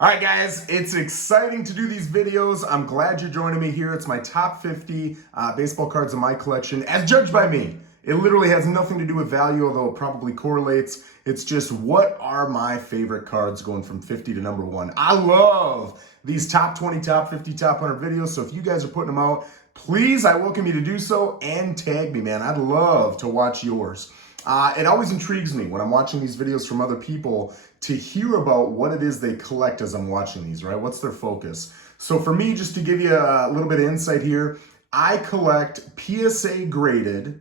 All right, guys, it's exciting to do these videos. I'm glad you're joining me here. It's my top 50 baseball cards in my collection, as judged by me. It literally has nothing to do with value, although it probably correlates. It's just what are my favorite cards going from 50 to number one. I love these top 20, top 50, top 100 videos, so if you guys are putting them out, please, I welcome you to do so and tag me, man. I'd love to watch yours. It always intrigues me when I'm watching these videos from other people to hear about what it is they collect as I'm watching these, right? What's their focus? So for me, just to give you a little bit of insight here, I collect PSA graded,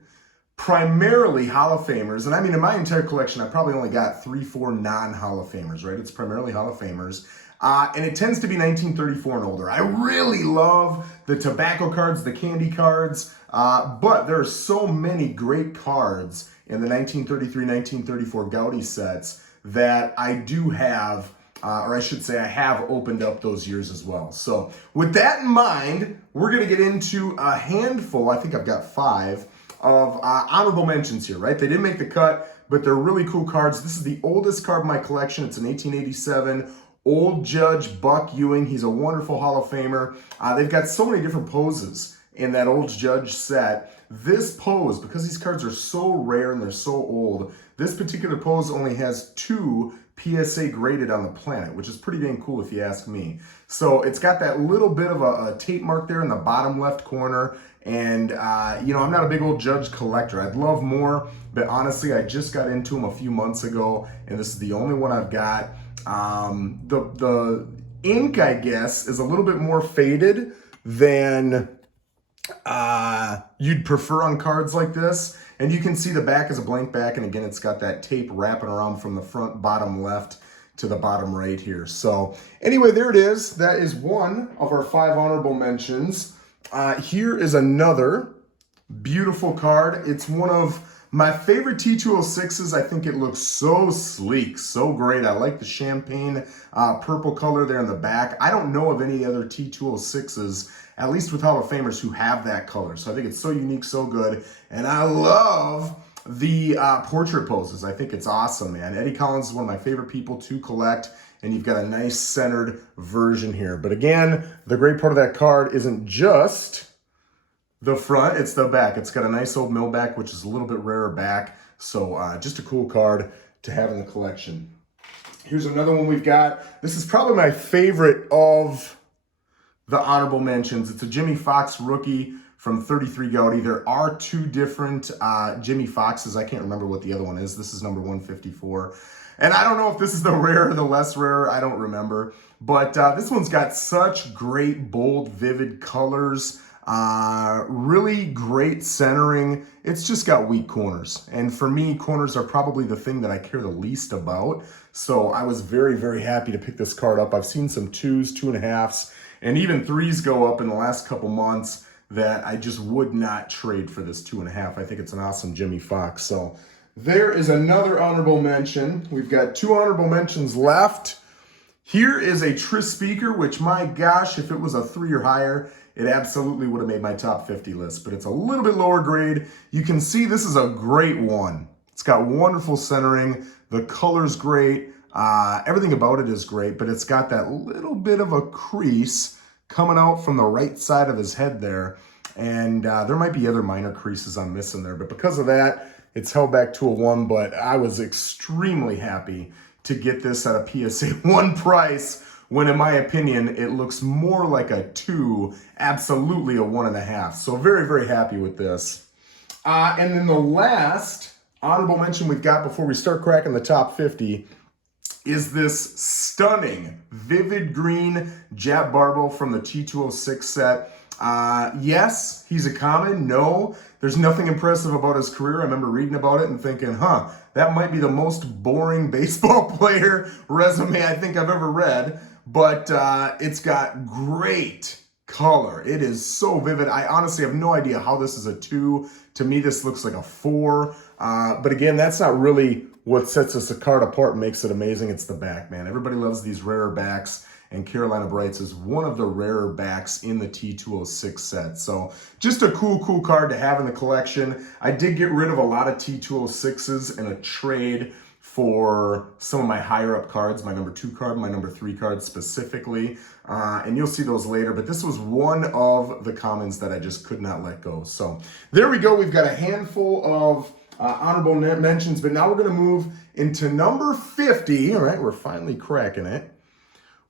primarily Hall of Famers. And I mean, in my entire collection, I probably only got 3, 4 non-Hall of Famers, right? It's primarily Hall of Famers. And it tends to be 1934 and older. I really love the tobacco cards, the candy cards, but there are so many great cards in the 1933, 1934 Gaudy sets that I do have, or I should say I have opened up those years as well. So with that in mind, we're gonna get into a handful, I think I've got 5, of honorable mentions here, right? They didn't make the cut, but they're really cool cards. This is the oldest card in my collection. It's an 1887 Old Judge Buck Ewing. He's a wonderful Hall of Famer. They've got so many different poses in that Old Judge set. This pose, because these cards are so rare and they're so old, this particular pose only has 2 PSA graded on the planet, which is pretty dang cool if you ask me. So it's got that little bit of a tape mark there in the bottom left corner. And, you know, I'm not a big Old Judge collector. I'd love more, but honestly, I just got into them a few months ago, and this is the only one I've got. The ink, I guess, is a little bit more faded than you'd prefer on cards like this. And you can see the back is a blank back, and again, it's got that tape wrapping around from the front bottom left to the bottom right here. So anyway, there it is. That is one of our 5 honorable mentions. Here is another beautiful card. It's one of my favorite T206s. I think it looks so sleek, so great. I like the champagne purple color there in the back. I don't know of any other T206s, at least with Hall of Famers, who have that color. So I think it's so unique, so good. And I love the portrait poses. I think it's awesome, man. Eddie Collins is one of my favorite people to collect, and you've got a nice centered version here. But again, the great part of that card isn't just the front, it's the back. It's got a nice old mill back, which is a little bit rarer back. So just a cool card to have in the collection. Here's another one we've got. This is probably my favorite of the honorable mentions. It's a Jimmy Fox rookie from 33 Gaudy. There are 2 different Jimmy Foxes. I can't remember what the other one is. This is number 154. And I don't know if this is the rare or the less rare. I don't remember. But this one's got such great, bold, vivid colors. Really great centering. It's just got weak corners. And for me, corners are probably the thing that I care the least about. So I was very, very happy to pick this card up. I've seen some 2s, 2.5s, and even 3s go up in the last couple months that I just would not trade for this 2.5. I think it's an awesome Jimmy Fox. So there is another honorable mention. We've got 2 honorable mentions left. Here is a Tris speaker, which, my gosh, if it was a 3 or higher, it absolutely would have made my top 50 list, but it's a little bit lower grade. You can see this is a great one. It's got wonderful centering. The color's great. Everything about it is great, but it's got that little bit of a crease coming out from the right side of his head there. And there might be other minor creases I'm missing there, but because of that, it's held back to a 1, but I was extremely happy to get this at a PSA 1 price, when in my opinion, it looks more like a 2, absolutely a 1.5. So very, very happy with this. And then the last honorable mention we've got before we start cracking the top 50 is this stunning, vivid green Jap Barbo from the T206 set. Yes, he's a common. No, there's nothing impressive about his career. I remember reading about it and thinking, that might be the most boring baseball player resume I think I've ever read. But it's got great color. It is so vivid. I honestly have no idea how this is a 2. To me, this looks like a 4. But again, that's not really what sets this card apart and makes it amazing. It's the back, man. Everybody loves these rarer backs, and Carolina Brights is one of the rarer backs in the T206 set. So just a cool, cool card to have in the collection. I did get rid of a lot of T206s in a trade for some of my higher up cards, my number 2 card, my number 3 card specifically, and you'll see those later, but this was one of the commons that I just could not let go. So there we go. We've got a handful of honorable mentions, but now we're going to move into number 50. All right, we're finally cracking it,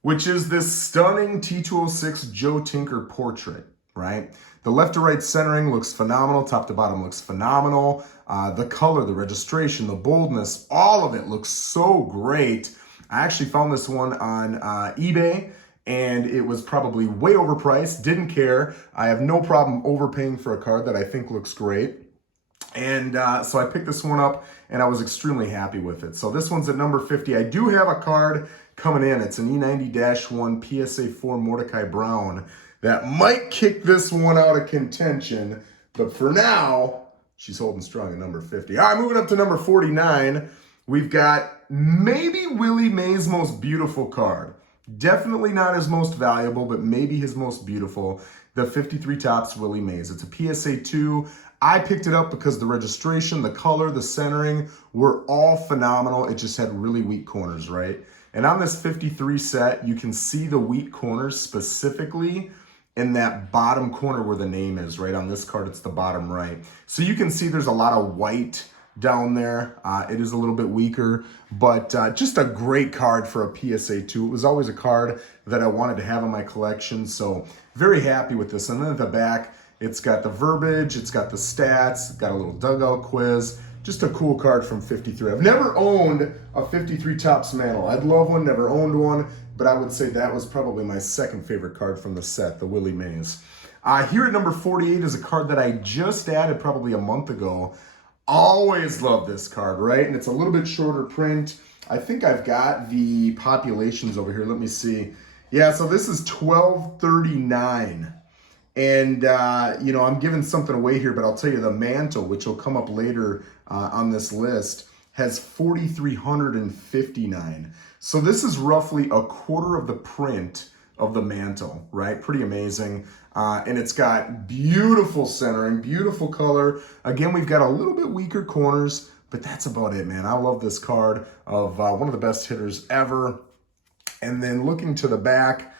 which is this stunning T206 Joe Tinker portrait, right? The left to right centering looks phenomenal. Top to bottom looks phenomenal. The color, the registration, the boldness, all of it looks so great. I actually found this one on eBay, and it was probably way overpriced. Didn't care. I have no problem overpaying for a card that I think looks great. And so I picked this one up, and I was extremely happy with it. So this one's at number 50. I do have a card coming in. It's an E90-1 PSA 4 Mordecai Brown that might kick this one out of contention. But for now, she's holding strong at number 50. All right, moving up to number 49. We've got maybe Willie Mays' most beautiful card. Definitely not his most valuable, but maybe his most beautiful. The 53 Topps Willie Mays. It's a PSA 2. I picked it up because the registration, the color, the centering were all phenomenal. It just had really weak corners, right? And on this 53 set, you can see the weak corners specifically in that bottom corner where the name is, right? On this card, it's the bottom right. So you can see there's a lot of white down there. It is a little bit weaker, but just a great card for a PSA 2. It was always a card that I wanted to have in my collection, so very happy with this. And then at the back, it's got the verbiage, it's got the stats, got a little dugout quiz. Just a cool card from 53. I've never owned a 53 Topps mantle. I'd love one, never owned one, but I would say that was probably my second favorite card from the set, the Willie Mays. Here at number 48 is a card that I just added probably a month ago. Always love this card, right? And it's a little bit shorter print. I think I've got the populations over here. Let me see. Yeah, so this is 1239. And, you know, I'm giving something away here, but I'll tell you the mantle, which will come up later on this list, has 4,359. So this is roughly a quarter of the print of the mantle, right? Pretty amazing. And it's got beautiful centering, beautiful color. Again, we've got a little bit weaker corners, but that's about it, man. I love this card of one of the best hitters ever. And then looking to the back,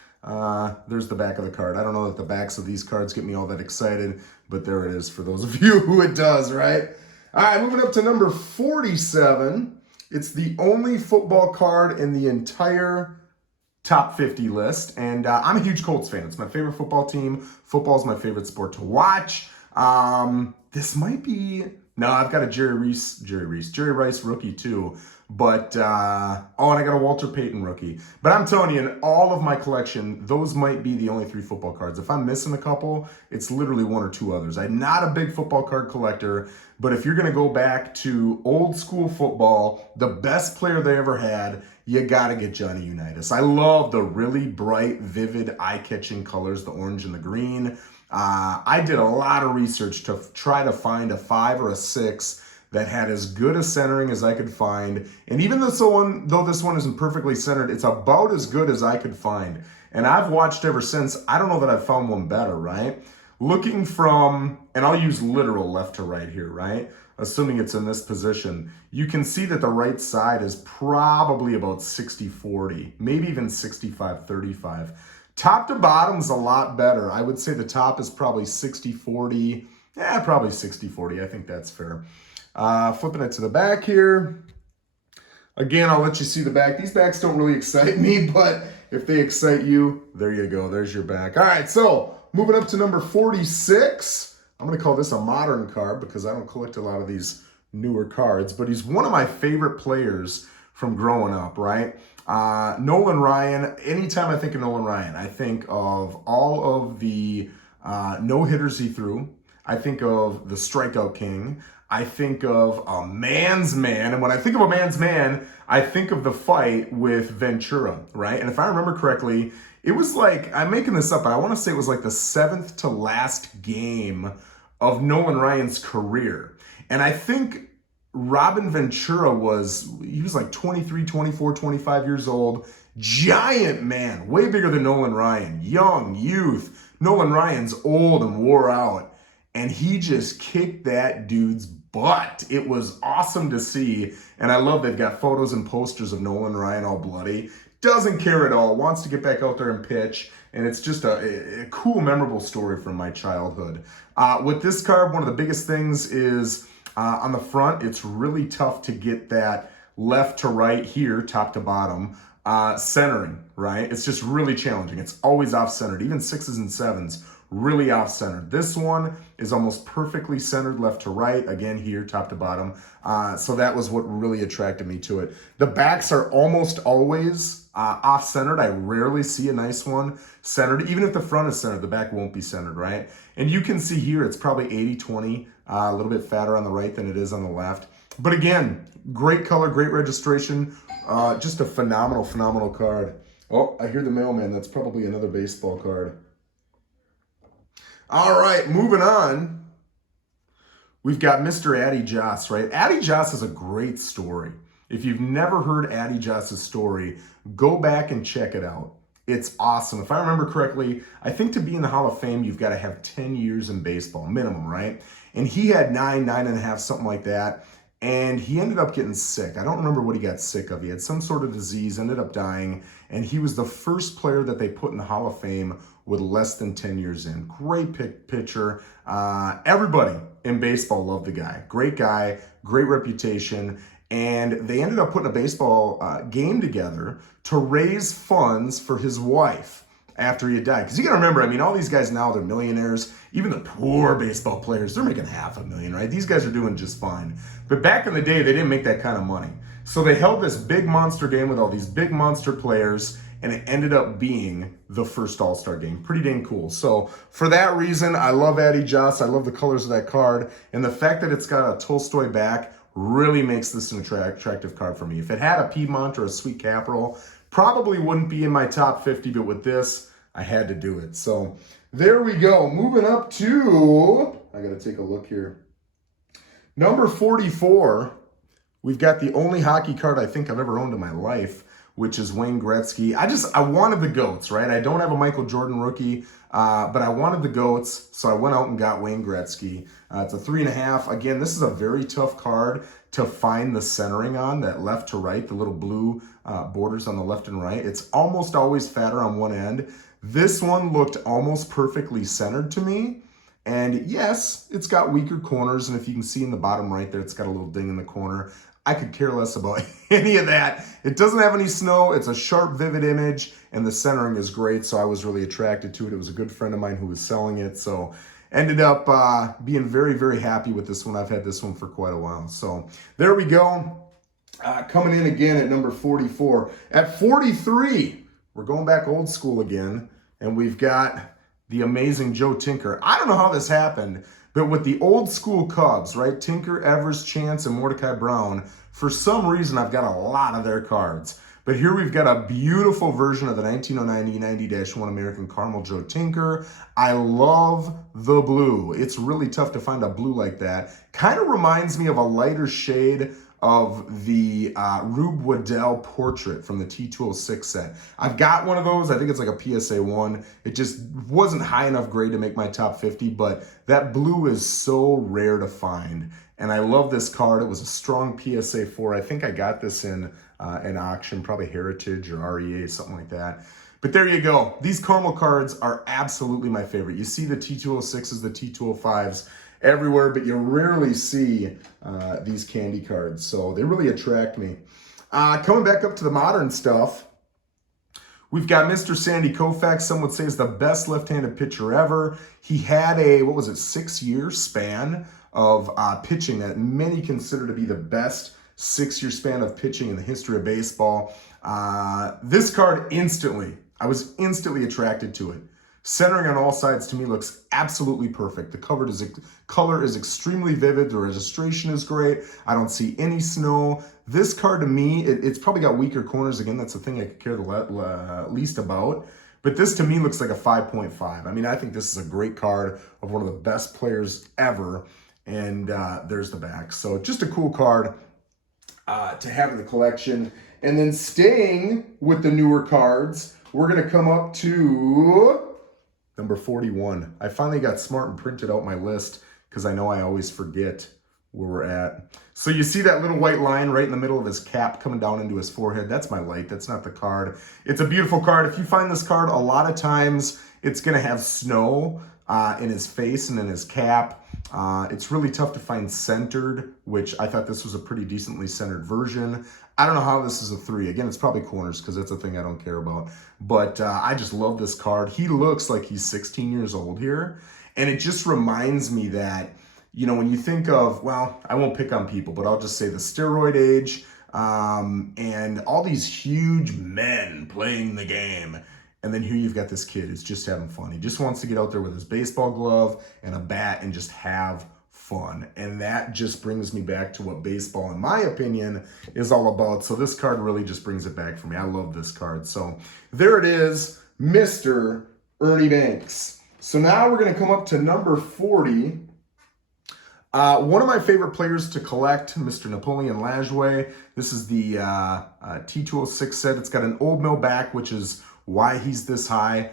there's the back of the card. I don't know that the backs of these cards get me all that excited, but there it is for those of you who it does, right? All right, moving up to number 47. It's the only football card in the entire top 50 list, and I'm a huge Colts fan. It's my favorite football team. Football is my favorite sport to watch. This might be... No, I've got a Jerry Rice rookie too. But, and I got a Walter Payton rookie. But I'm telling you, in all of my collection, those might be the only 3 football cards. If I'm missing a couple, it's literally 1 or 2 others. I'm not a big football card collector, but if you're going to go back to old school football, the best player they ever had, you got to get Johnny Unitas. I love the really bright, vivid, eye-catching colors, the orange and the green. I did a lot of research to try to find a 5 or a 6 that had as good a centering as I could find. And even though this one isn't perfectly centered, it's about as good as I could find. And I've watched ever since. I don't know that I've found one better, right? Looking from, and I'll use literal left to right here, right? Assuming it's in this position, you can see that the right side is probably about 60-40, maybe even 65-35. Top to bottom's a lot better. I would say the top is probably 60-40. Yeah, probably 60-40. I think that's fair. Flipping it to the back here. Again, I'll let you see the back. These backs don't really excite me, but if they excite you, there you go. There's your back. All right, so moving up to number 46. I'm going to call this a modern card because I don't collect a lot of these newer cards, but he's one of my favorite players from growing up, right? Nolan Ryan. Anytime I think of Nolan Ryan, I think of all of the no-hitters he threw. I think of the strikeout king. I think of a man's man. And when I think of a man's man, I think of the fight with Ventura, right? And if I remember correctly, it was like, I'm making this up, but I want to say it was like the 7th to last game of Nolan Ryan's career. And I think Robin Ventura was like 23, 24, 25 years old. Giant man, way bigger than Nolan Ryan. Young, youth. Nolan Ryan's old and wore out. And he just kicked that dude's butt. but it was awesome to see. And I love they've got photos and posters of Nolan Ryan all bloody. Doesn't care at all, wants to get back out there and pitch. And it's just a cool, memorable story from my childhood. With this card, one of the biggest things is on the front, it's really tough to get that left to right here, top to bottom, centering, right? It's just really challenging. It's always off-centered, even 6s and 7s, really off-centered. This one is almost perfectly centered left to right, again here, top to bottom. So that was what really attracted me to it. The backs are almost always off-centered. I rarely see a nice one centered. Even if the front is centered, the back won't be centered, right? And you can see here, it's probably 80-20, a little bit fatter on the right than it is on the left. But again, great color, great registration, just a phenomenal card. Oh, I hear the mailman. That's probably another baseball card. All right, moving on. We've got Mr. Addie Joss, right? Addie Joss is a great story. If you've never heard Addie Joss's story, go back and check it out. It's awesome. If I remember correctly, I think to be in the Hall of Fame, you've got to have 10 years in baseball, minimum, right? And he had 9.5, something like that. And he ended up getting sick. I don't remember what he got sick of. He had some sort of disease, ended up dying. And he was the first player that they put in the Hall of Fame with less than 10 years in. Great pitcher. Everybody in baseball loved the guy. Great guy, great reputation. And they ended up putting a baseball game together to raise funds for his wife after he had died. Because you got to remember, I mean, all these guys now, they're millionaires. Even the poor baseball players, they're making $500,000, right? These guys are doing just fine. But back in the day, they didn't make that kind of money. So they held this big monster game with all these big monster players, and it ended up being the first All-Star game. Pretty dang cool. So for that reason, I love Addie Joss. I love the colors of that card. And the fact that it's got a Tolstoy back really makes this an attractive card for me. If it had a Piedmont or a Sweet Capital, probably wouldn't be in my top 50, but with this, I had to do it. So there we go. Moving up to, I got to take a look here. Number 44, we've got the only hockey card I think I've ever owned in my life, which is Wayne Gretzky. I wanted the GOATs, right? I don't have a Michael Jordan rookie, but I wanted the GOATs, so I went out and got Wayne Gretzky. It's a 3.5. Again, this is a very tough card to find the centering on, that left to right, the little blue borders on the left and right. It's almost always fatter on one end. This one looked almost perfectly centered to me. And yes, it's got weaker corners, and if you can see in the bottom right there, it's got a little ding in the corner. I could care less about any of that. It doesn't have any snow. It's a sharp, vivid image, and the centering is great, so I was really attracted to it. It was a good friend of mine who was selling it, so ended up being very happy with this one. I've had this one for quite a while. So there we go. Coming in again at number 44. At 43, we're going back old school again, and we've got the amazing Joe Tinker. I don't know how this happened, but with the old school Cubs, right? Tinker, Evers, Chance, and Mordecai Brown, for some reason, I've got a lot of their cards. But here we've got a beautiful version of the 1909 E90-1 American Caramel Joe Tinker. I love the blue. It's really tough to find a blue like that. Kind of reminds me of a lighter shade of the Rube Waddell portrait from the T206 set. I've got one of those. I think it's like a PSA 1. It just wasn't high enough grade to make my top 50, but that blue is so rare to find. And I love this card. It was a strong PSA 4. I think I got this in an auction, probably Heritage or REA, something like that. But there you go. These caramel cards are absolutely my favorite. You see the T206s, the T205s everywhere, but you rarely see these candy cards. So they really attract me. Coming back up to the modern stuff, we've got Mr. Sandy Koufax. Some would say is the best left-handed pitcher ever. He had a, 6-year span of pitching that many consider to be the best 6-year span of pitching in the history of baseball. This card I was instantly attracted to it. Centering on all sides to me looks absolutely perfect. The color is extremely vivid. The registration is great. I don't see any snow. This card to me, it's probably got weaker corners. Again, that's the thing I could care the least about. But this to me looks like a 5.5. I mean, I think this is a great card of one of the best players ever. And there's the back. So just a cool card to have in the collection. And then staying with the newer cards, we're going to come up to number 41. I finally got smart and printed out my list because I know I always forget where we're at. So you see that little white line right in the middle of his cap coming down into his forehead. That's my light. That's not the card. It's a beautiful card. If you find this card, a lot of times it's going to have snow in his face and in his cap. It's really tough to find centered, which I thought this was a pretty decently centered version. I don't know how this is a 3. Again, it's probably corners because that's a thing I don't care about. But I just love this card. He looks like he's 16 years old here. And it just reminds me that, you know, when you think of, well, I won't pick on people, but I'll just say the steroid age and all these huge men playing the game. And then here you've got this kid who's just having fun. He just wants to get out there with his baseball glove and a bat and just have fun. And that just brings me back to what baseball, in my opinion, is all about. So this card really just brings it back for me. I love this card. So there it is, Mr. Ernie Banks. So now we're going to come up to number 40. One of my favorite players to collect, Mr. Napoleon Lajoie. This is the T206 set. It's got an old mill back, which is why he's this high.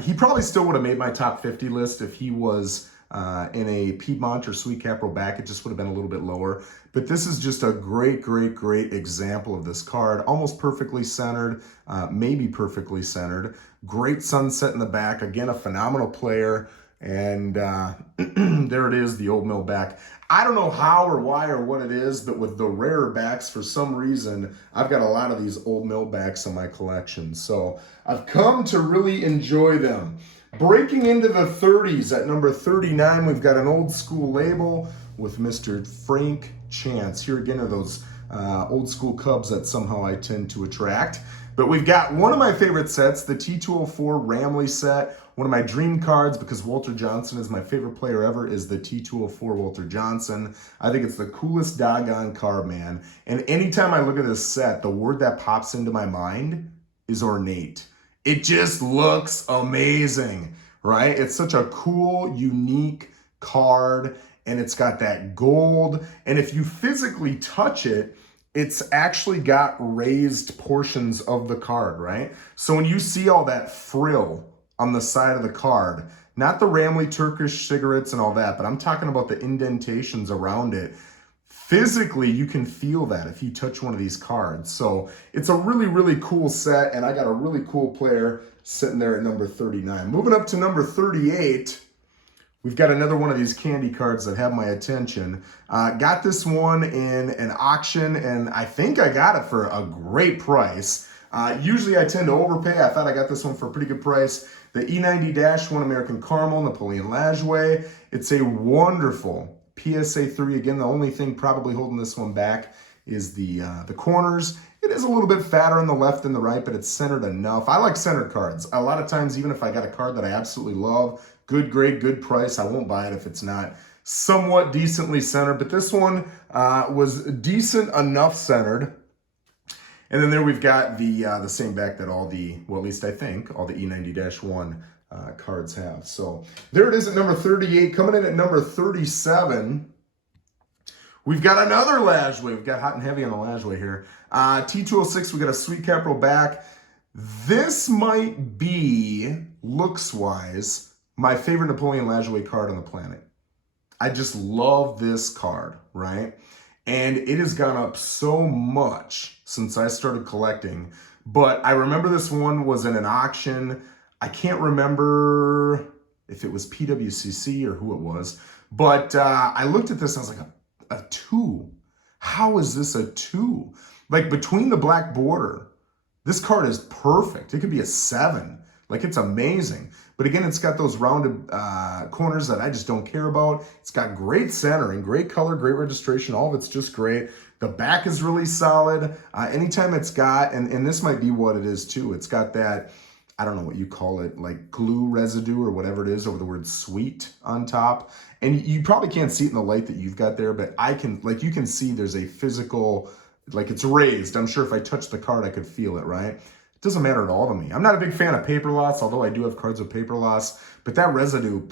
He probably still would have made my top 50 list if he was in a Piedmont or Sweet Capital back. It just would have been a little bit lower. But this is just a great, great, great example of this card. Almost perfectly centered, maybe perfectly centered. Great sunset in the back. Again, a phenomenal player. And there it is, the old mill back. I don't know how or why or what it is, but with the rarer backs, for some reason, I've got a lot of these old mill backs in my collection. So I've come to really enjoy them. Breaking into the 30s at number 39, we've got an old school label with Mr. Frank Chance. Here again are those old school Cubs that somehow I tend to attract. But we've got one of my favorite sets, the T204 Ramley set. One of my dream cards, because Walter Johnson is my favorite player ever, is the T204 Walter Johnson. I think it's the coolest doggone card, man. And anytime I look at this set, the word that pops into my mind is ornate. It just looks amazing, right? It's such a cool, unique card, and it's got that gold. And if you physically touch it, it's actually got raised portions of the card, right? So when you see all that frill on the side of the card, not the Ramley Turkish cigarettes and all that, but I'm talking about the indentations around it. Physically, you can feel that if you touch one of these cards. So it's a really, really cool set, and I got a really cool player sitting there at number 39. Moving up to number 38, we've got another one of these candy cards that have my attention. Got this one in an auction, and I think I got it for a great price. Usually I tend to overpay. I thought I got this one for a pretty good price. The E90-1 American Caramel, Napoleon Lajoie. It's a wonderful PSA 3. Again, the only thing probably holding this one back is the corners. It is a little bit fatter on the left and the right, but it's centered enough. I like centered cards. A lot of times, even if I got a card that I absolutely love, good grade, good price, I won't buy it if it's not somewhat decently centered. But this one was decent enough centered. And then there we've got the same back that all the, well, at least I think, all the E90-1 cards have. So there it is at number 38. Coming in at number 37, we've got another Lajoie. We've got hot and heavy on the Lajoie here. T206, we got a Sweet Capital back. This might be, looks-wise, my favorite Napoleon Lajoie card on the planet. I just love this card, right? And it has gone up so much since I started collecting. But I remember this one was in an auction. I can't remember if it was PWCC or who it was. But I looked at this and I was like, a 2? How is this a 2? Like, between the black border, this card is perfect. It could be a 7. Like, it's amazing. But again, it's got those rounded corners that I just don't care about. It's got great centering, great color, great registration. All of it's just great. The back is really solid. Anytime it's got, and this might be what it is too, it's got that, I don't know what you call it, like glue residue or whatever it is over the word sweet on top. And you probably can't see it in the light that you've got there, but I can, like, you can see there's a physical, like, it's raised. I'm sure if I touched the card, I could feel it, right? It doesn't matter at all to me. I'm not a big fan of paper loss, although I do have cards with paper loss, but that residue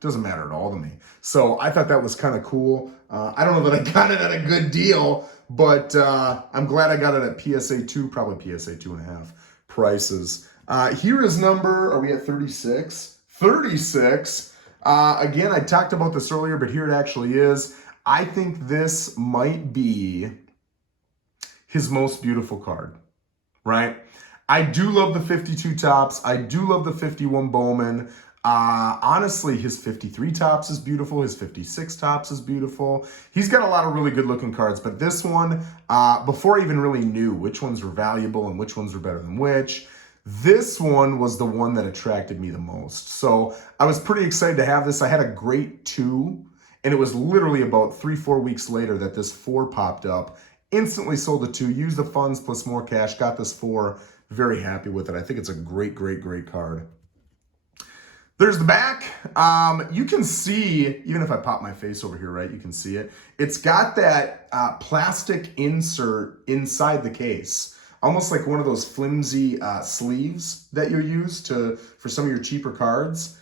doesn't matter at all to me. So I thought that was kind of cool. I don't know that I got it at a good deal, but I'm glad I got it at PSA 2, probably PSA 2.5 prices. Here is number, are we at 36? 36. Again, I talked about this earlier, but here it actually is. I think this might be his most beautiful card, right? I do love the 52 tops. I do love the 51 Bowman. Honestly, his 53 tops is beautiful. His 56 tops is beautiful. He's got a lot of really good looking cards, but this one, before I even really knew which ones were valuable and which ones were better than which, this one was the one that attracted me the most. So I was pretty excited to have this. I had a great 2, and it was literally about 3-4 weeks later that this 4 popped up. Instantly sold the 2, used the funds plus more cash, got this 4. Very happy with it. I think it's a great, great, great card. There's the back. You can see, even if I pop my face over here, right, you can see it. It's got that plastic insert inside the case. Almost like one of those flimsy sleeves that you use for some of your cheaper cards.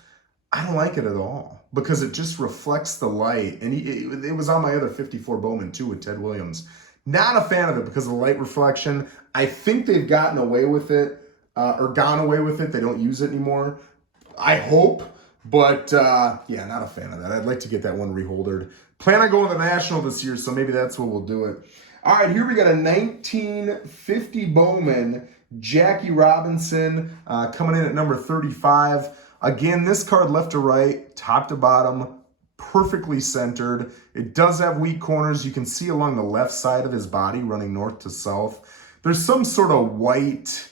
I don't like it at all because it just reflects the light. And it was on my other 54 Bowman too with Ted Williams. Not a fan of it because of the light reflection. I think they've gotten away with it or gone away with it. They don't use it anymore. I hope, but yeah, not a fan of that. I'd like to get that one reholdered. Plan on going to the National this year, so maybe that's where we'll do it. All right, here we got a 1950 Bowman, Jackie Robinson, coming in at number 35. Again, this card left to right, top to bottom, perfectly centered. It does have weak corners. You can see along the left side of his body running north to south. There's some sort of white,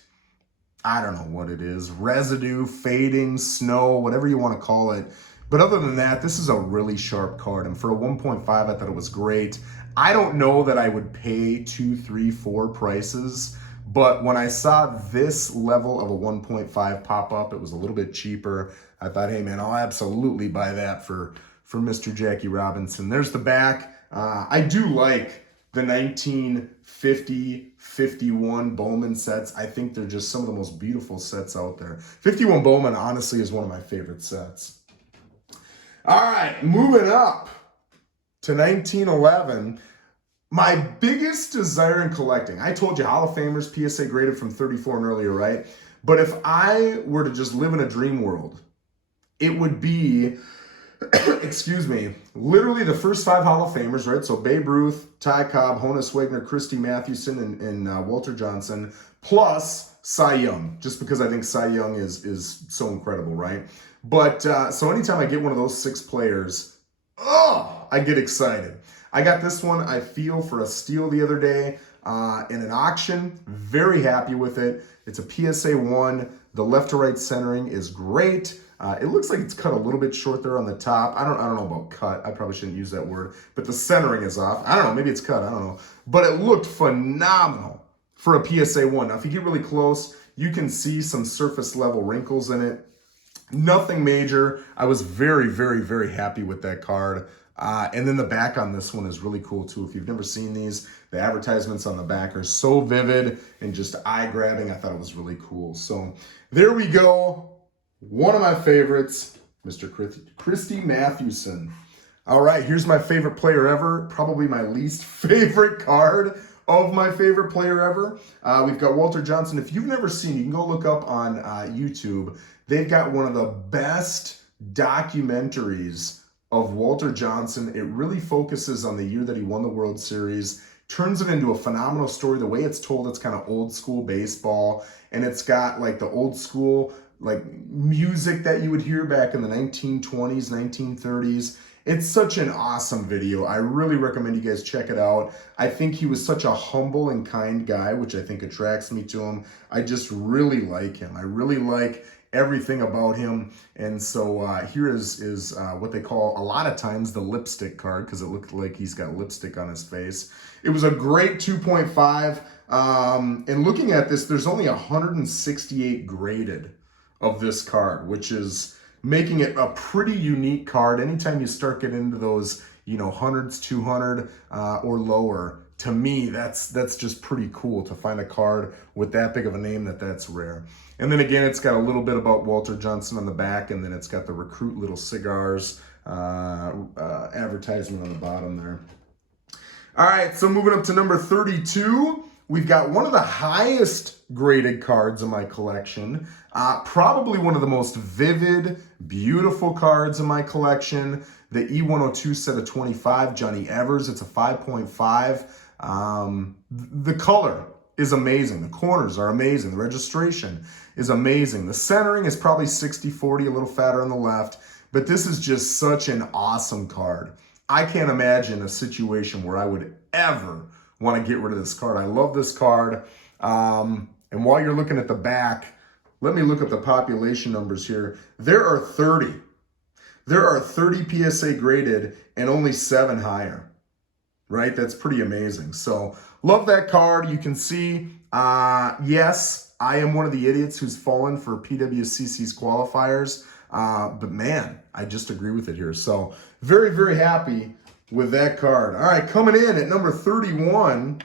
I don't know what it is, residue, fading, snow, whatever you want to call it. But other than that, this is a really sharp card. And for a 1.5, I thought it was great. I don't know that I would pay 2, 3, 4 prices. But when I saw this level of a 1.5 pop up, it was a little bit cheaper. I thought, hey man, I'll absolutely buy that for Mr. Jackie Robinson. There's the back. I do like the 1950, 51 Bowman sets. I think they're just some of the most beautiful sets out there. 51 Bowman, honestly, is one of my favorite sets. All right, moving up to 1911. My biggest desire in collecting, I told you Hall of Famers, PSA graded from 34 and earlier, right? But if I were to just live in a dream world, it would be excuse me, literally the first 5 Hall of Famers, right? So Babe Ruth, Ty Cobb, Honus Wagner, Christy Mathewson, and Walter Johnson, plus Cy Young, just because I think Cy Young is so incredible, right? But so anytime I get one of those 6 players, I get excited. I got this one, I feel, for a steal the other day in an auction. Very happy with it. It's a PSA 1. The left to right centering is great. It looks like it's cut a little bit short there on the top. I don't know about cut. I probably shouldn't use that word. But the centering is off. I don't know. Maybe it's cut. I don't know. But it looked phenomenal for a PSA 1. Now, if you get really close, you can see some surface level wrinkles in it. Nothing major. I was very, very, very happy with that card. And then the back on this one is really cool too. If you've never seen these, the advertisements on the back are so vivid and just eye-grabbing. I thought it was really cool. So there we go. One of my favorites, Mr. Christy Mathewson. All right, here's my favorite player ever. Probably my least favorite card of my favorite player ever. We've got Walter Johnson. If you've never seen, you can go look up on YouTube. They've got one of the best documentaries of Walter Johnson. It really focuses on the year that he won the World Series, turns it into a phenomenal story. The way it's told, it's kind of old school baseball, and it's got like the old school like music that you would hear back in the 1920s, 1930s. It's such an awesome video. I really recommend you guys check it out. I think he was such a humble and kind guy, which I think attracts me to him. I just really like him. I really like everything about him. And so here is what they call a lot of times the lipstick card, because it looked like he's got lipstick on his face. It was a great 2.5. And looking at this, there's only 168 graded of this card, which is making it a pretty unique card. Anytime you start getting into those, you know, hundreds, 200 or lower, to me, that's just pretty cool to find a card with that big of a name that's rare. And then again, it's got a little bit about Walter Johnson on the back, and then it's got the Recruit Little Cigars advertisement on the bottom there. All right, so moving up to number 32, we've got one of the highest graded cards in my collection, probably one of the most vivid, beautiful cards in my collection, the E102 set of 25, Johnny Evers. It's a 5.5. The color is amazing. The corners are amazing. The registration is amazing. The centering is probably 60-40, a little fatter on the left, but this is just such an awesome card. I can't imagine a situation where I would ever want to get rid of this card. I love this card. And while you're looking at the back, let me look up the population numbers here. There are 30. There are 30 PSA graded and only 7 higher, right? That's pretty amazing. So love that card. You can see, yes, I am one of the idiots who's fallen for PWCC's qualifiers. But man, I just agree with it here. So very, very happy with that card. All right, coming in at number 31,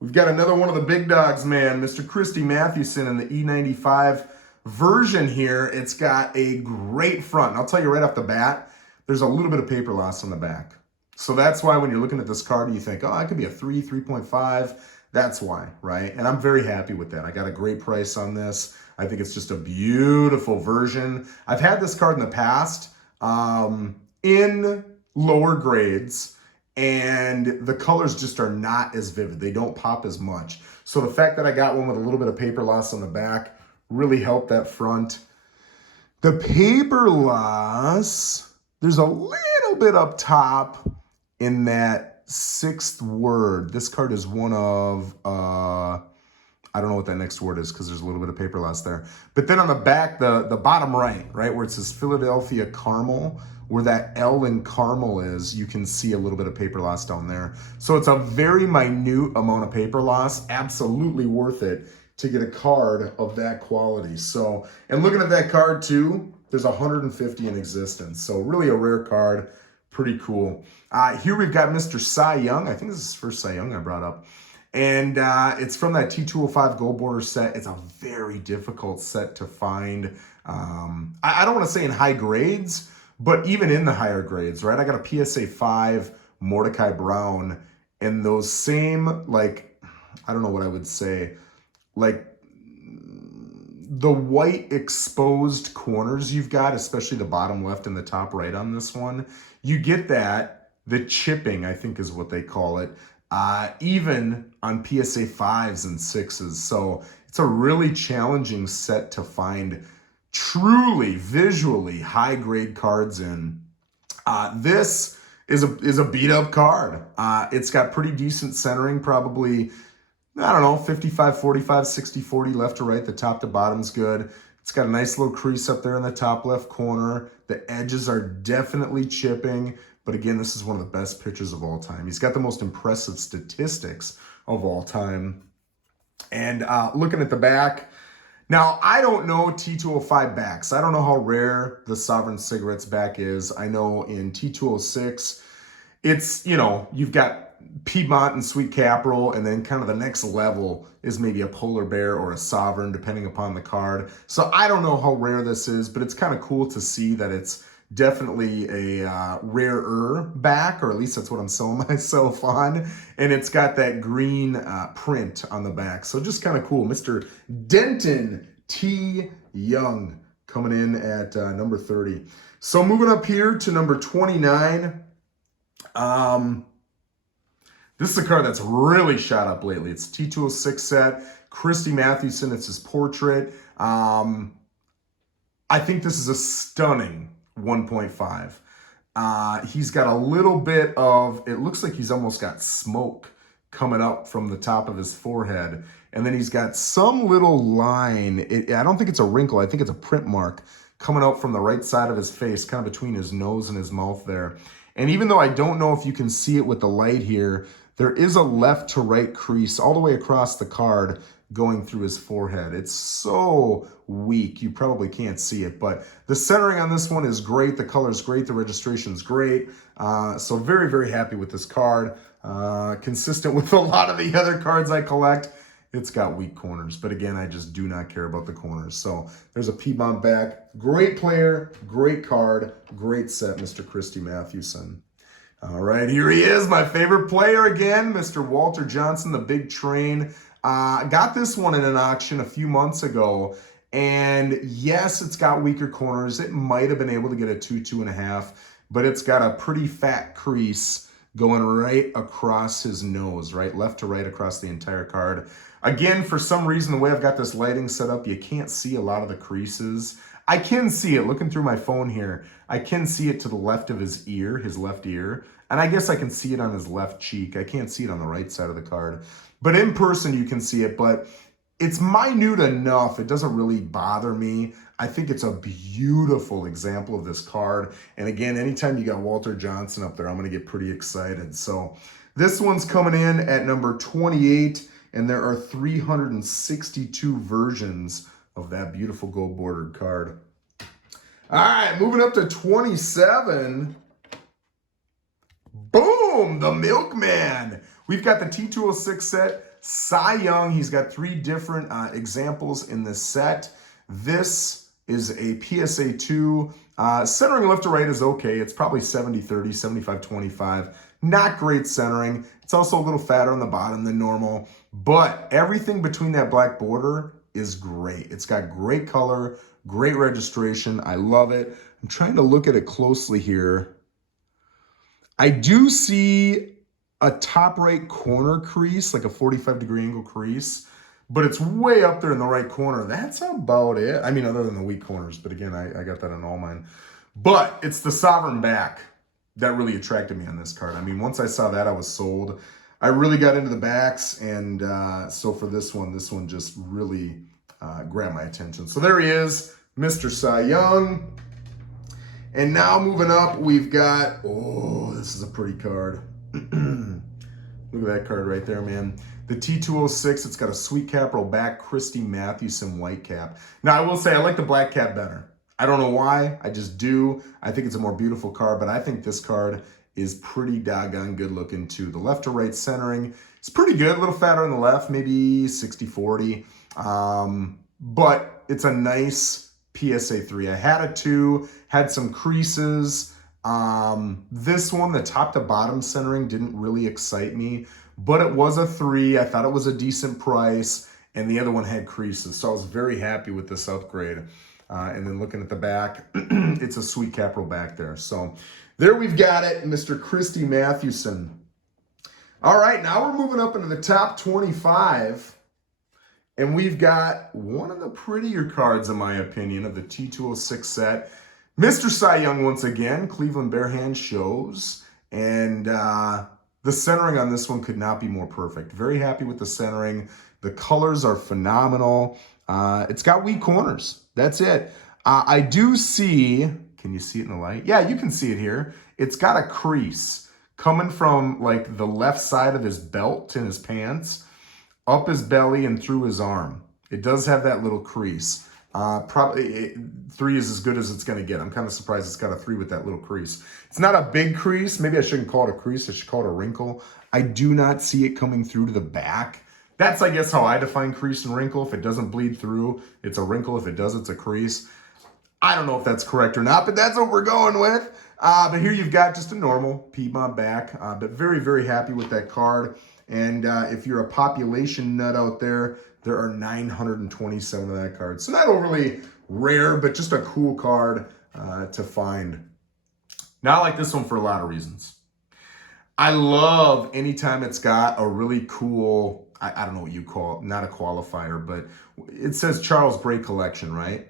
we've got another one of the big dogs, man, Mr. Christy Mathewson in the E95 version here. It's got a great front. And I'll tell you right off the bat, there's a little bit of paper loss on the back. So that's why when you're looking at this card, you think, oh, it could be a 3.5. That's why, right? And I'm very happy with that. I got a great price on this. I think it's just a beautiful version. I've had this card in the past in lower grades, and the colors just are not as vivid. They don't pop as much. So the fact that I got one with a little bit of paper loss on the back really helped that front. The paper loss, there's a little bit up top in that 6th word. This card is one of, I don't know what that next word is because there's a little bit of paper loss there. But then on the back, the bottom right, where it says Philadelphia Caramel, where that L in caramel is, you can see a little bit of paper loss down there. So it's a very minute amount of paper loss, absolutely worth it to get a card of that quality. So, and looking at that card too, there's 150 in existence. So really a rare card, pretty cool. Here we've got Mr. Cy Young. I think this is his first Cy Young I brought up. And it's from that T205 Gold Border set. It's a very difficult set to find. I don't want to say in high grades, but even in the higher grades, right? I got a PSA 5 Mordecai Brown, and those same, like, I don't know what I would say, like the white exposed corners you've got, especially the bottom left and the top right on this one, you get that, the chipping, I think is what they call it, even on PSA 5s and 6s. So it's a really challenging set to find truly visually high grade cards in. This is a beat up card. It's got pretty decent centering, probably, I don't know, 55, 45, 60, 40 left to right. The top to bottom's good. It's got a nice little crease up there in the top left corner. The edges are definitely chipping. But again, this is one of the best pitchers of all time. He's got the most impressive statistics of all time. And looking at the back, now I don't know T205 backs. I don't know how rare the Sovereign Cigarettes back is. I know in T206, it's, you know, you've got Piedmont and Sweet Caporal, and then kind of the next level is maybe a Polar Bear or a Sovereign, depending upon the card. So I don't know how rare this is, but it's kind of cool to see that it's definitely a rarer back, or at least that's what I'm selling myself on. And it's got that green print on the back. So just kind of cool. Mr. Denton T. Young coming in at number 30. So moving up here to number 29. This is a card that's really shot up lately. It's T206 set. Christy Mathewson, it's his portrait. I think this is a stunning 1.5. He's got a little bit of, it looks like he's almost got smoke coming up from the top of his forehead. And then he's got some little line. I don't think it's a wrinkle. I think it's a print mark coming out from the right side of his face, kind of between his nose and his mouth there. And even though I don't know if you can see it with the light here, there is a left to right crease all the way across the card going through his forehead. It's so weak, you probably can't see it, but the centering on this one is great. The color is great. The registration is great. So very, very happy with this card. Consistent with a lot of the other cards I collect. It's got weak corners, but again, I just do not care about the corners. So there's a Piedmont back. Great player, great card, great set, Mr. Christy Mathewson. All right, here he is, my favorite player again, Mr. Walter Johnson, the big train. Got this one in an auction a few months ago, and yes, it's got weaker corners. It might have been able to get a 2, 2.5, but it's got a pretty fat crease going right across his nose, right left to right across the entire card. Again, for some reason, the way I've got this lighting set up, you can't see a lot of the creases. I can see it looking through my phone here. I can see it to the left of his ear, his left ear. And I guess I can see it on his left cheek. I can't see it on the right side of the card. But in person, you can see it. But it's minute enough. It doesn't really bother me. I think it's a beautiful example of this card. And again, anytime you got Walter Johnson up there, I'm going to get pretty excited. So this one's coming in at number 28. And there are 362 versions of that beautiful gold bordered card. All right, moving up to 27. Boom, the Milkman. We've got the T206 set, Cy Young. He's got 3 different examples in this set. This is a PSA 2. Centering left to right is okay. It's probably 70-30, 75-25. Not great centering. It's also a little fatter on the bottom than normal. But everything between that black border is great. It's got great color, great registration. I love it. I'm trying to look at it closely here. I do see a top right corner crease, like a 45-degree angle crease, but it's way up there in the right corner. That's about it. I mean, other than the weak corners, but again, I got that on all mine. But it's the sovereign back that really attracted me on this card. I mean, once I saw that, I was sold. I really got into the backs, and so for this one just really grabbed my attention. So there he is, Mr. Cy Young. And now moving up, we've got, oh, this is a pretty card. Look at that card right there, man. The T206, it's got a sweet capital back, Christy Mathewson white cap. Now, I will say I like the black cap better. I don't know why, I just do. I think it's a more beautiful card, but I think this card is pretty doggone good looking too. The left to right centering, it's pretty good, a little fatter on the left, maybe 60-40. But it's a nice PSA 3. I had a 2, had some creases. This one, the top to bottom centering didn't really excite me, but it was a 3. I thought it was a decent price, and the other one had creases. So I was very happy with this upgrade. And then looking at the back, it's a sweet capital back there. So there we've got it, Mr. Christy Mathewson. All right, now we're moving up into the top 25. And we've got one of the prettier cards, in my opinion, of the T206 set. Mr. Cy Young once again, Cleveland Bare Hand shows. And the centering on this one could not be more perfect. Very happy with the centering. The colors are phenomenal. It's got weak corners. That's it. I do see, can you see it in the light? Yeah, you can see it here. It's got a crease coming from like the left side of his belt in his pants, up his belly and through his arm. It does have that little crease. Probably 3 is as good as it's going to get. I'm kind of surprised it's got a 3 with that little crease. It's not a big crease. Maybe I shouldn't call it a crease. I should call it a wrinkle. I do not see it coming through to the back. That's, I guess, how I define crease and wrinkle. If it doesn't bleed through, it's a wrinkle. If it does, it's a crease. I don't know if that's correct or not, but that's what we're going with. But here you've got just a normal Piedmont back, but very, very happy with that card. And if you're a population nut out there, there are 927 of that card. So not overly rare, but just a cool card to find. Now I like this one for a lot of reasons. I love anytime it's got a really cool, I don't know what you call it, not a qualifier, but it says Charles Bray Collection, right?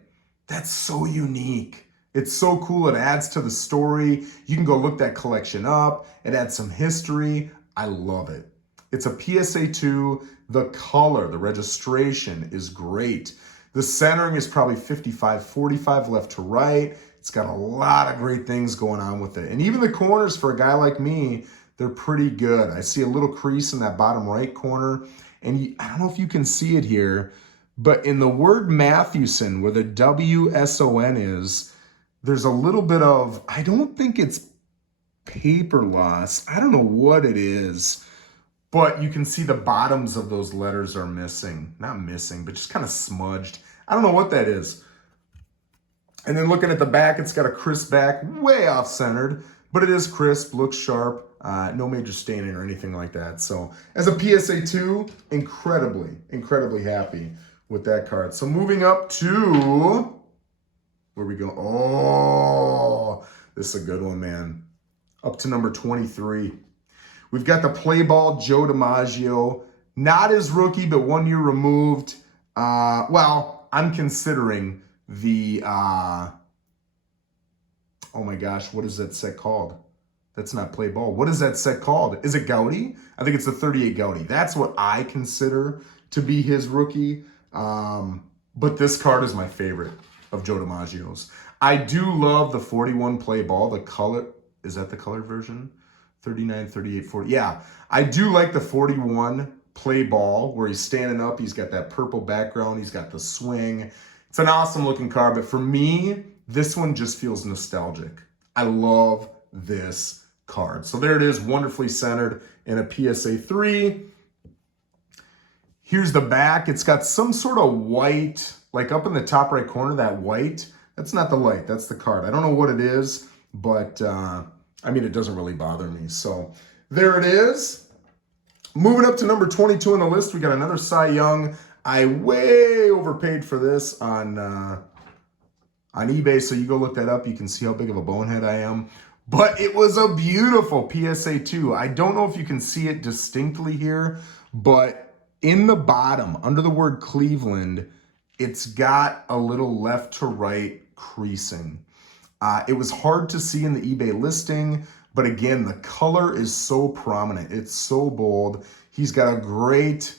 That's so unique. It's so cool. It adds to the story. You can go look that collection up. It adds some history. I love it. It's a PSA 2. The color, the registration is great. The centering is probably 55-45 left to right. It's got a lot of great things going on with it. And even the corners for a guy like me, they're pretty good. I see a little crease in that bottom right corner. And I don't know if you can see it here, but in the word Mathewson, where the W-S-O-N is, there's a little bit of, I don't think it's paper loss. I don't know what it is, but you can see the bottoms of those letters are missing. Not missing, but just kind of smudged. I don't know what that is. And then looking at the back, it's got a crisp back, way off-centered, but it is crisp, looks sharp. No major staining or anything like that. So as a PSA 2, incredibly happy with that card. So moving up to, where we go? Oh, this is a good one, man. Up to number 23. We've got the play ball Joe DiMaggio. Not his rookie, but 1 year removed. Well, I'm considering the, oh my gosh, what is that set called? That's not play ball. What is that set called? Is it Gaudy? I think it's the 38 Gaudy. That's what I consider to be his rookie. But this card is my favorite of Joe DiMaggio's. I do love the 41 play ball. The color, is that the colored version? 39, 38, 40. Yeah, I do like the 41 play ball where he's standing up. He's got that purple background. He's got the swing. It's an awesome looking card. But for me, this one just feels nostalgic. I love this card. So there it is, wonderfully centered in a PSA 3. Here's the back. It's got some sort of white, like up in the top right corner, that white. That's not the light, that's the card. I don't know what it is, but I mean, it doesn't really bother me. So there it is. Moving up to number 22 on the list, we got another Cy Young. I way overpaid for this on eBay, so you go look that up. You can see how big of a bonehead I am. But it was a beautiful PSA 2. I don't know if you can see it distinctly here, but in the bottom, under the word Cleveland, it's got a little left to right creasing. It was hard to see in the eBay listing, but again, the color is so prominent. It's so bold. He's got a great,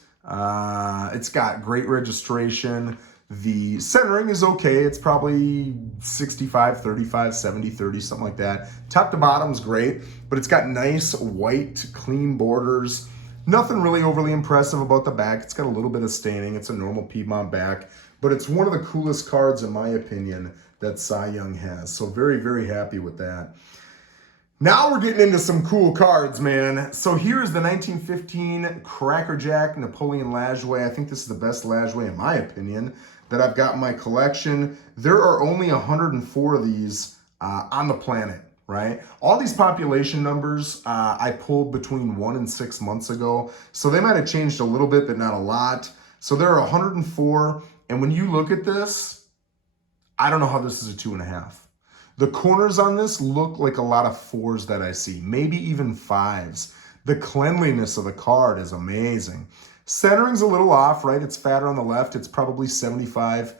it's got great registration. The centering is okay. It's probably 65, 35, 70, 30, something like that. Top to bottom's great, but it's got nice white, clean borders. Nothing really overly impressive about the back. It's got a little bit of staining. It's a normal Piedmont back, but it's one of the coolest cards, in my opinion, that Cy Young has. So very happy with that. Now we're getting into some cool cards, man. So here's the 1915 Cracker Jack Napoleon Lajoie. I think this is the best Lajoie, in my opinion, that I've got in my collection. There are only 104 of these on the planet, right? All these population numbers I pulled between 1 and 6 months ago. So they might have changed a little bit, but not a lot. So there are 104. And when you look at this, I don't know how this is a 2.5. The corners on this look like a lot of 4s that I see, maybe even 5s. The cleanliness of the card is amazing. Centering's a little off, right? It's fatter on the left. It's probably 75,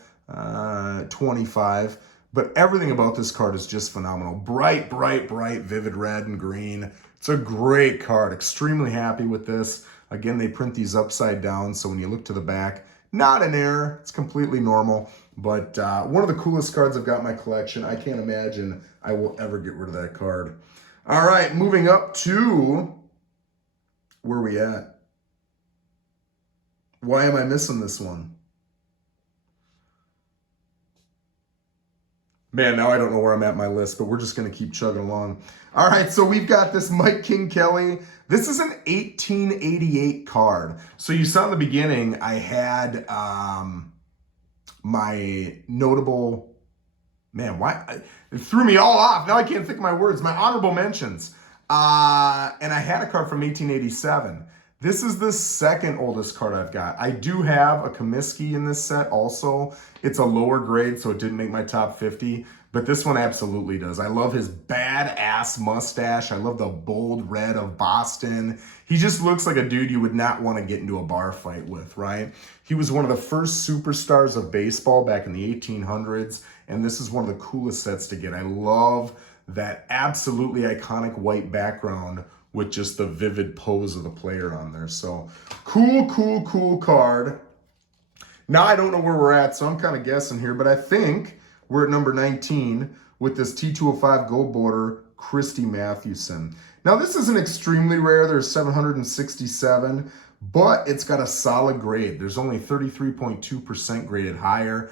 25. But everything about this card is just phenomenal. Bright, vivid red and green. It's a great card. Extremely happy with this. Again, they print these upside down, so when you look to the back, not an error. It's completely normal. But one of the coolest cards I've got in my collection. I can't imagine I will ever get rid of that card. All right, moving up to, where are we at? Why am I missing this one? Man, now I don't know where I'm at in my list, but we're just going to keep chugging along. All right, so we've got this Mike King Kelly. This is an 1888 card. So you saw in the beginning, I had my notable, man, why? It threw me all off. Now I can't think of my words. My honorable mentions. And I had a card from 1887. This is the second oldest card I've got. I do have a Comiskey in this set also. It's a lower grade, so it didn't make my top 50, but this one absolutely does. I love his badass mustache. I love the bold red of Boston. He just looks like a dude you would not want to get into a bar fight with, right? He was one of the first superstars of baseball back in the 1800s, and this is one of the coolest sets to get. I love that absolutely iconic white background with just the vivid pose of the player on there. So cool card. Now I don't know where we're at, so I'm kind of guessing here, but I think we're at number 19 with this T205 gold border, Christy Mathewson. Now this isn't extremely rare. There's 767, but it's got a solid grade. There's only 33.2% graded higher.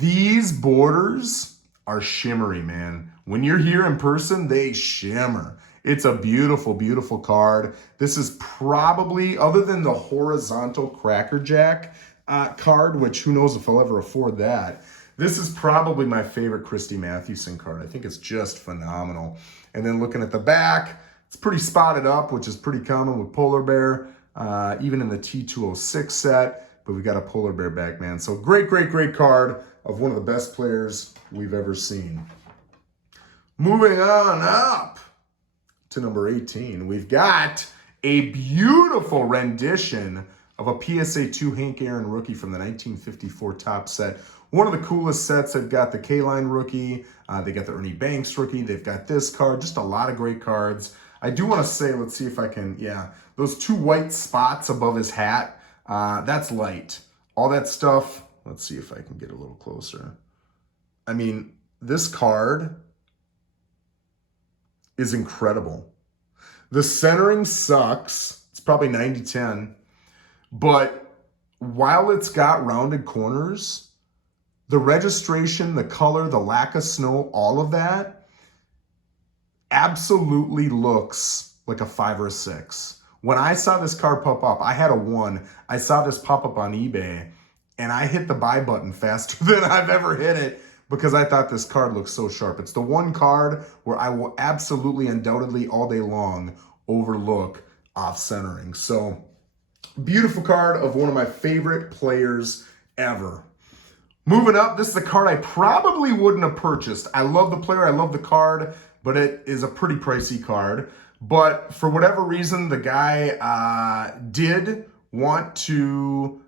These borders are shimmery, man. When you're here in person, they shimmer. It's a beautiful card. This is probably, other than the horizontal Cracker Jack card, which who knows if I'll ever afford that, this is probably my favorite Christy Mathewson card. I think it's just phenomenal. And then looking at the back, It's pretty spotted up, which is pretty common with Polar Bear, even in the T206 set. But we got a Polar Bear back, man. So great, great, great card of one of the best players we've ever seen. Moving on up to number 18, we've got a beautiful rendition of a PSA 2 Hank Aaron rookie from the 1954 top set. One of the coolest sets. They've got the K-Line rookie, they got the Ernie Banks rookie, they've got this card, just a lot of great cards. I do want to say, let's see if I can, yeah, those 2 white spots above his hat, that's light. All that stuff, let's see if I can get a little closer. I mean, this card is incredible. The centering sucks. It's probably 90-10. But while it's got rounded corners, the registration, the color, the lack of snow, all of that absolutely looks like a 5 or a 6. When I saw this card pop up, I had a 1. I saw this pop up on eBay, and I hit the buy button faster than I've ever hit it because I thought this card looks so sharp. It's the one card where I will absolutely, undoubtedly, all day long overlook off-centering. So, beautiful card of one of my favorite players ever. Moving up, this is a card I probably wouldn't have purchased. I love the player, I love the card, but it is a pretty pricey card. But for whatever reason, the guy did want to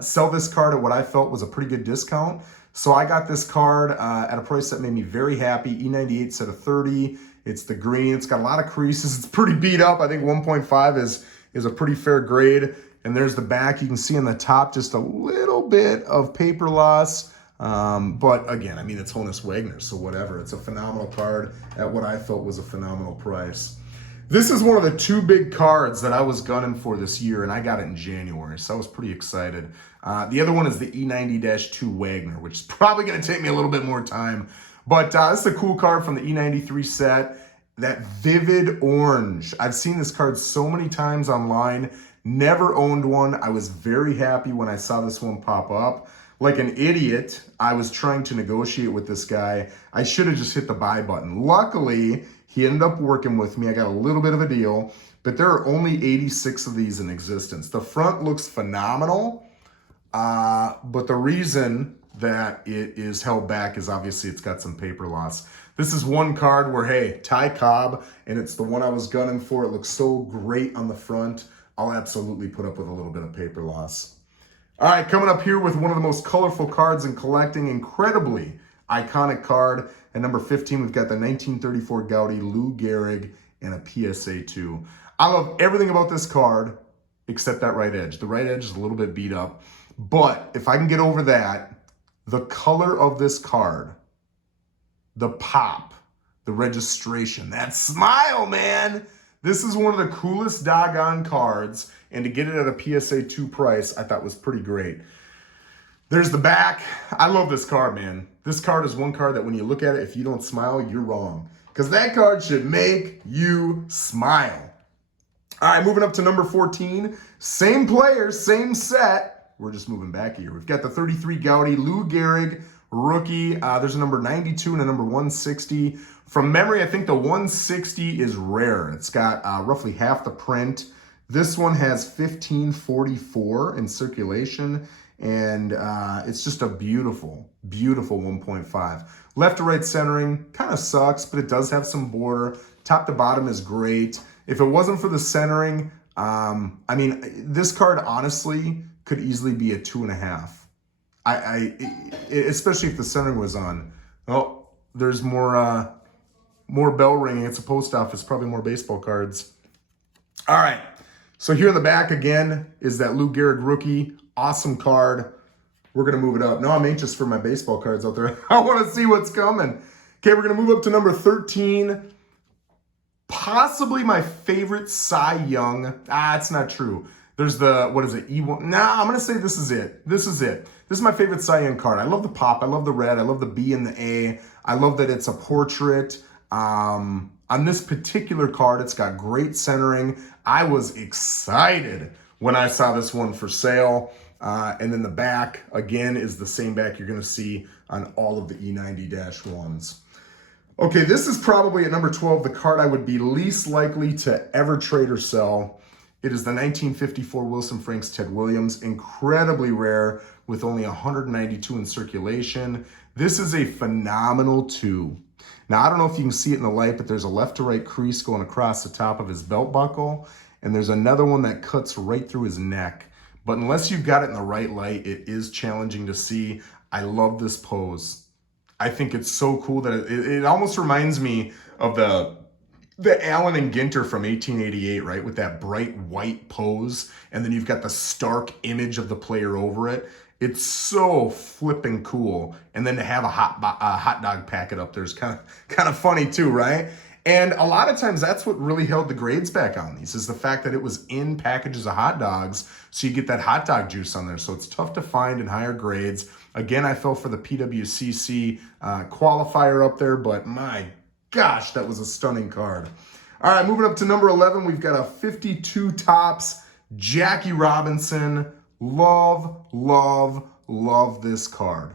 sell this card at what I felt was a pretty good discount. So I got this card at a price that made me very happy. E98 set of 30. It's the green. It's got a lot of creases. It's pretty beat up. I think 1.5 is a pretty fair grade. And there's the back. You can see on the top just a little bit of paper loss. But again, I mean, it's Honus Wagner, so whatever. It's a phenomenal card at what I felt was a phenomenal price. This is one of the 2 big cards that I was gunning for this year, and I got it in January, so I was pretty excited. The other one is the E90-2 Wagner, which is probably going to take me a little bit more time. But this is a cool card from the E93 set. That vivid orange. I've seen this card so many times online. Never owned one. I was very happy when I saw this one pop up. Like an idiot, I was trying to negotiate with this guy. I should have just hit the buy button. Luckily, he ended up working with me. I got a little bit of a deal, but there are only 86 of these in existence. The front looks phenomenal, but the reason that it is held back is obviously it's got some paper loss. This is one card where, hey, Ty Cobb, and it's the one I was gunning for. It looks so great on the front. I'll absolutely put up with a little bit of paper loss. All right, coming up here with one of the most colorful cards in collecting, incredibly iconic card. At number 15, we've got the 1934 Gaudy Lou Gehrig and a PSA 2. I love everything about this card except that right edge. The right edge is a little bit beat up, but if I can get over that, the color of this card, the pop, the registration, that smile, man. This is one of the coolest doggone cards, and to get it at a PSA 2 price, I thought was pretty great. There's the back. I love this card, man. This card is one card that when you look at it, if you don't smile, you're wrong. Because that card should make you smile. All right, moving up to number 14. Same player, same set. We're just moving back here. We've got the 33 Gaudy Lou Gehrig rookie. There's a number 92 and a number 160. From memory, I think the 160 is rare. It's got roughly half the print. This one has 1544 in circulation, and it's just a beautiful, beautiful 1.5. Left to right centering kind of sucks, but it does have some border. Top to bottom is great. If it wasn't for the centering, I mean, this card honestly could easily be a 2.5. Especially if the centering was on. Oh, there's more bell ringing. It's a post office, probably more baseball cards. All right. So here in the back again is that Lou Gehrig rookie. Awesome card. We're going to move it up. Now I'm anxious for my baseball cards out there. I want to see what's coming. Okay, we're going to move up to number 13. Possibly my favorite Cy Young. It's not true. There's the, what is it, E1? Nah, I'm going to say this is it. This is it. This is my favorite Cy Young card. I love the pop. I love the red. I love the B and the A. I love that it's a portrait. On this particular card, it's got great centering. I was excited when I saw this one for sale. And then the back, again, is the same back you're going to see on all of the E90-1s. Okay, this is probably at number 12, the card I would be least likely to ever trade or sell. It is the 1954 Wilson Franks Ted Williams, incredibly rare with only 192 in circulation. This is a phenomenal 2. Now, I don't know if you can see it in the light, but there's a left to right crease going across the top of his belt buckle, and there's another one that cuts right through his neck. But unless you've got it in the right light, it is challenging to see. I love this pose. I think it's so cool that it almost reminds me of the Allen and Ginter from 1888, right? With that bright white pose, and then you've got the stark image of the player over it. It's so flipping cool. And then to have a hot dog packet up there is kind of funny too, right? And a lot of times that's what really held the grades back on these, is the fact that it was in packages of hot dogs, so you get that hot dog juice on there. So it's tough to find in higher grades. Again, I fell for the PWCC qualifier up there, but my gosh, that was a stunning card. All right, moving up to number 11, we've got a 52 Topps Jackie Robinson. Love, love, love this card.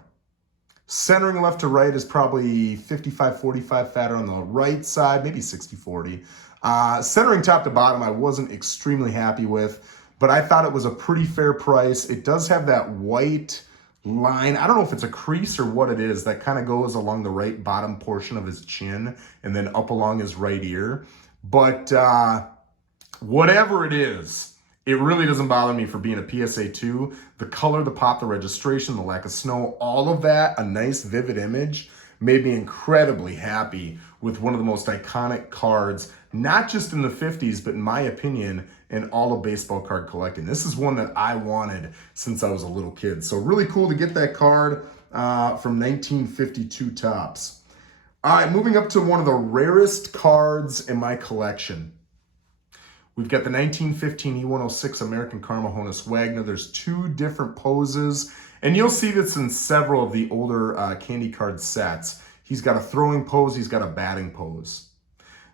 Centering left to right is probably 55-45 fatter on the right side, maybe 60-40. Centering top to bottom, I wasn't extremely happy with, but I thought it was a pretty fair price. It does have that white line. I don't know if it's a crease or what it is that kind of goes along the right bottom portion of his chin and then up along his right ear. But whatever it is, it really doesn't bother me for being a PSA 2. The color, the pop, the registration, the lack of snow, all of that, a nice vivid image, made me incredibly happy with one of the most iconic cards, not just in the 50s, but in my opinion, in all of baseball card collecting. This is one that I wanted since I was a little kid. So really cool to get that card from 1952 Topps. All right, moving up to one of the rarest cards in my collection. We've got the 1915 E106 American Karma Honus Wagner. There's 2 different poses, and you'll see this in several of the older candy card sets. He's got a throwing pose, he's got a batting pose.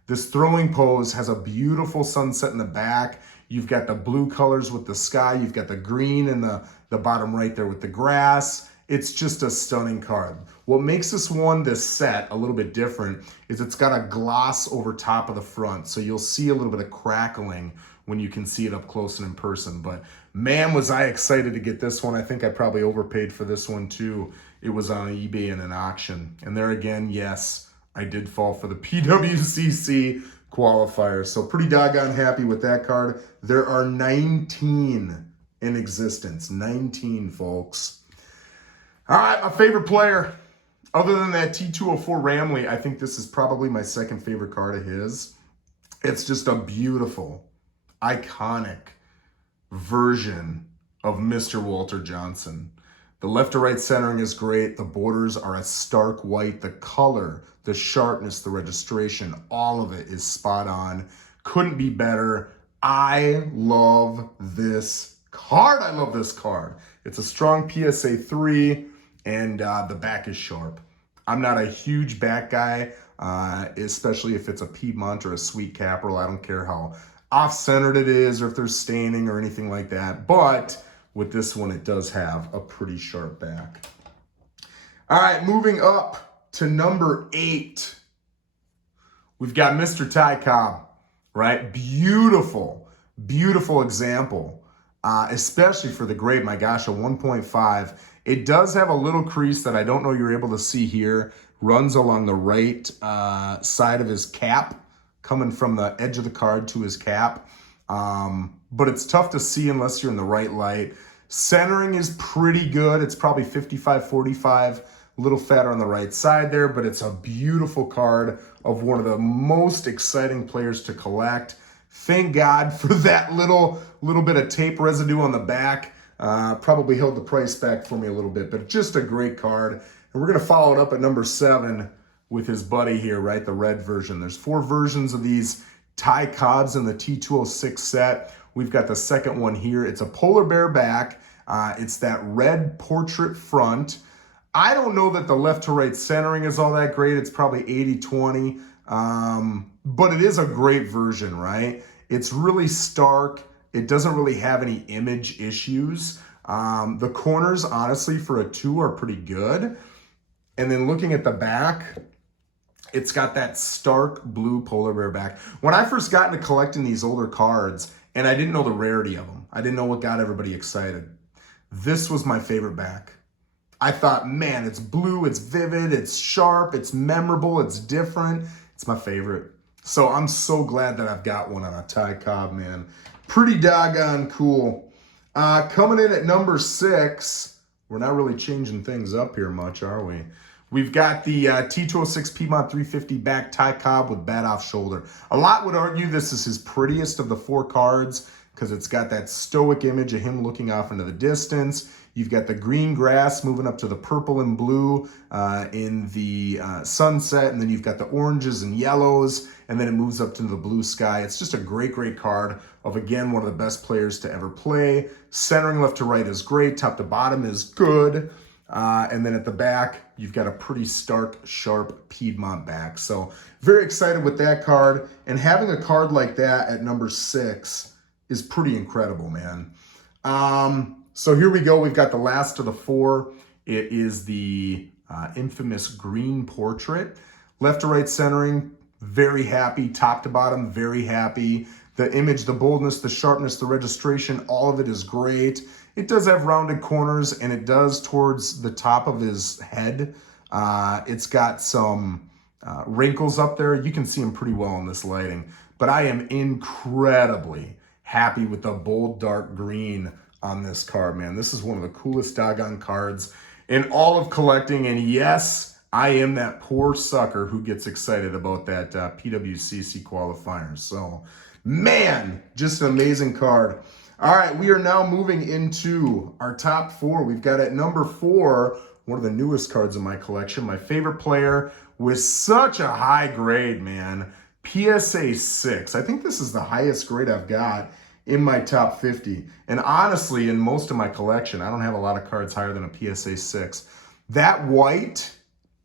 This throwing pose has a beautiful sunset in the back. You've got the blue colors with the sky, you've got the green in the bottom right there with the grass. It's just a stunning card. What makes this set, a little bit different is it's got a gloss over top of the front. So you'll see a little bit of crackling when you can see it up close and in person. But man, was I excited to get this one. I think I probably overpaid for this one too. It was on eBay in an auction. And there again, yes, I did fall for the PWCC qualifier. So pretty doggone happy with that card. There are 19 in existence. 19, folks. All right, my favorite player. Other than that T204 Ramley, I think this is probably my second favorite card of his. It's just a beautiful, iconic version of Mr. Walter Johnson. The left to right centering is great. The borders are a stark white. The color, the sharpness, the registration, all of it is spot on. Couldn't be better. I love this card. I love this card. It's a strong PSA 3, and the back is sharp. I'm not a huge back guy, especially if it's a Piedmont or a Sweet Capital. I don't care how off-centered it is or if there's staining or anything like that. But with this one, it does have a pretty sharp back. All right, moving up to number 8. We've got Mr. Ty Cobb, right? Beautiful, beautiful example, especially for the grade. My gosh, a 1.5. It does have a little crease that I don't know you're able to see here. Runs along the right side of his cap, coming from the edge of the card to his cap. But it's tough to see unless you're in the right light. Centering is pretty good. It's probably 55-45, a little fatter on the right side there, but it's a beautiful card of one of the most exciting players to collect. Thank God for that little bit of tape residue on the back. Probably held the price back for me a little bit, but just a great card. And we're going to follow it up at number 7 with his buddy here, right? The red version. There's 4 versions of these Ty Cobbs in the T206 set. We've got the second one here. It's a polar bear back. It's that red portrait front. I don't know that the left to right centering is all that great. It's probably 80-20, but it is a great version, right? It's really stark. It doesn't really have any image issues. The corners, honestly, for a 2 are pretty good. And then looking at the back, It's got that stark blue polar bear back. When I first got into collecting these older cards, and I didn't know the rarity of them, I didn't know what got everybody excited, this was my favorite back. I thought, man, it's blue, it's vivid, it's sharp, it's memorable, it's different. It's my favorite. So I'm so glad that I've got one on a Ty Cobb, man. Pretty doggone cool. Coming in at number 6, we're not really changing things up here much, are we? We've got the T206 Piedmont 350 back Ty Cobb with bat off shoulder. A lot would argue this is his prettiest of the 4 cards because it's got that stoic image of him looking off into the distance. You've got the green grass moving up to the purple and blue in the sunset, and then you've got the oranges and yellows, and then it moves up to the blue sky. It's just a great, great card of, again, one of the best players to ever play. Centering left to right is great. Top to bottom is good. And then at the back, you've got a pretty stark, sharp Piedmont back. So very excited with that card. And having a card like that at number 6 is pretty incredible, man. So here we go. We've got the last of the 4. It is the infamous green portrait. Left to right centering, very happy. Top to bottom, very happy. The image, the boldness, the sharpness, the registration, all of it is great. It does have rounded corners, and it does towards the top of his head. It's got some wrinkles up there. You can see them pretty well in this lighting. But I am incredibly happy with the bold dark green on this card, man. This is one of the coolest doggone cards in all of collecting. And yes, I am that poor sucker who gets excited about that PWCC qualifier. So, man, just an amazing card. All right, we are now moving into our top 4. We've got at number 4, one of the newest cards in my collection, my favorite player with such a high grade, man. PSA 6. I think this is the highest grade I've got in my top 50. And honestly, in most of my collection, I don't have a lot of cards higher than a PSA 6. That white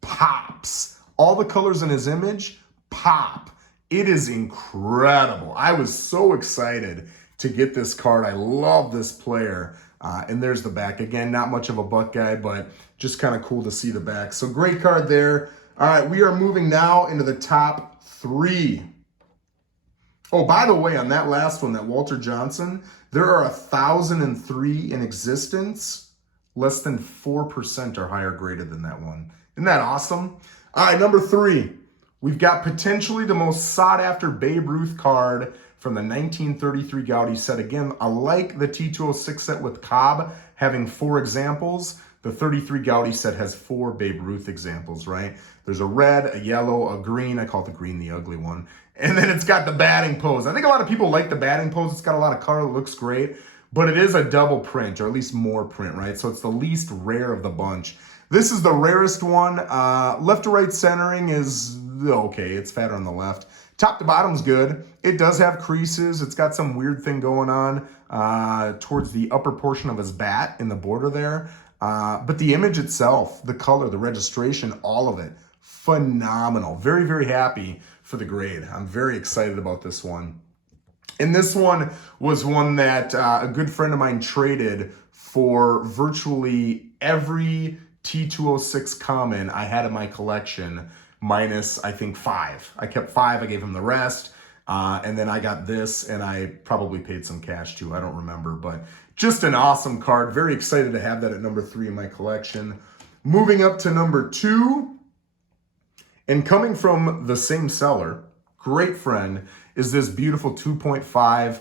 pops. All the colors in his image pop. It is incredible. I was so excited to get this card. I love this player. And there's the back. Again, not much of a buck guy, but just kind of cool to see the back. So great card there. All right, we are moving now into the top 3. Oh, by the way, on that last one, that Walter Johnson, there are 1,003 in existence. Less than 4% are higher graded than that one. Isn't that awesome? All right, number 3. We've got potentially the most sought-after Babe Ruth card from the 1933 Gaudi set. Again, I like the T206 set with Cobb having 4 examples. The 33 Gaudi set has 4 Babe Ruth examples, right? There's a red, a yellow, a green. I call the green the ugly one. And then it's got the batting pose. I think a lot of people like the batting pose. It's got a lot of color. It looks great. But it is a double print, or at least more print, right? So it's the least rare of the bunch. This is the rarest one. Left to right centering is okay. It's fatter on the left. Top to bottom's good. It does have creases. It's got some weird thing going on towards the upper portion of his bat in the border there. But the image itself, the color, the registration, all of it, phenomenal. Very, very happy for the grade. I'm very excited about this one. And this one was one that a good friend of mine traded for virtually every T206 common I had in my collection, minus, I think, 5. I kept 5. I gave him the rest. And then I got this, and I probably paid some cash too. I don't remember, but just an awesome card. Very excited to have that at number 3 in my collection. Moving up to number 2, and coming from the same seller, great friend, is this beautiful 2.5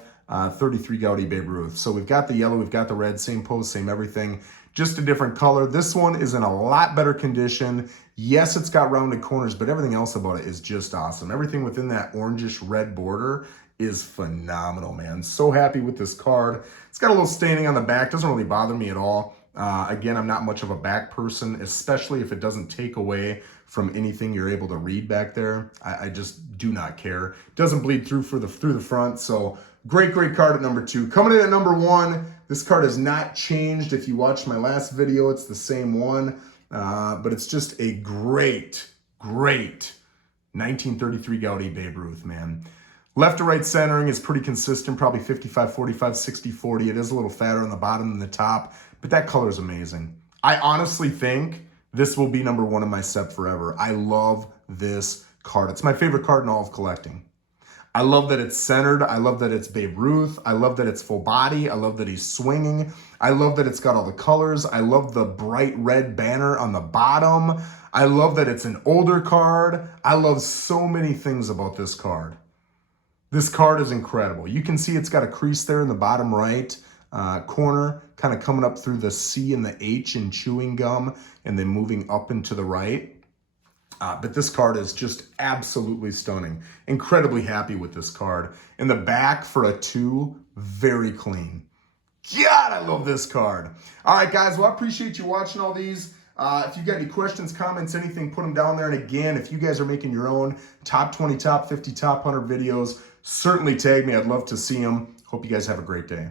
33 Gaudi Babe Ruth. So we've got the yellow, we've got the red, same pose, same everything, just a different color. This one is in a lot better condition. Yes, it's got rounded corners, but everything else about it is just awesome. Everything within that orangish red border is phenomenal, man. So happy with this card. It's got a little staining on the back. Doesn't really bother me at all. Again, I'm not much of a back person, especially if it doesn't take away from anything you're able to read back there. I just do not care. Doesn't bleed through through the front. So great, great card at number 2. Coming in at number 1, this card has not changed. If you watched my last video, it's the same one. But it's just a great, great 1933 Gaudi Babe Ruth, man. Left to right centering is pretty consistent, probably 55, 45, 60, 40. It is a little fatter on the bottom than the top, but that color is amazing. I honestly think this will be number 1 in my set forever. I love this card. It's my favorite card in all of collecting. I love that it's centered. I love that it's Babe Ruth. I love that it's full body. I love that he's swinging. I love that it's got all the colors. I love the bright red banner on the bottom. I love that it's an older card. I love so many things about this card. This card is incredible. You can see it's got a crease there in the bottom right corner, kind of coming up through the C and the H in chewing gum and then moving up and to the right. But this card is just absolutely stunning. Incredibly happy with this card. In the back for a 2, very clean. God, I love this card. All right, guys, well, I appreciate you watching all these. If you got any questions, comments, anything, put them down there. And again, if you guys are making your own top 20, top 50, top 100 videos, certainly tag me. I'd love to see them. Hope you guys have a great day.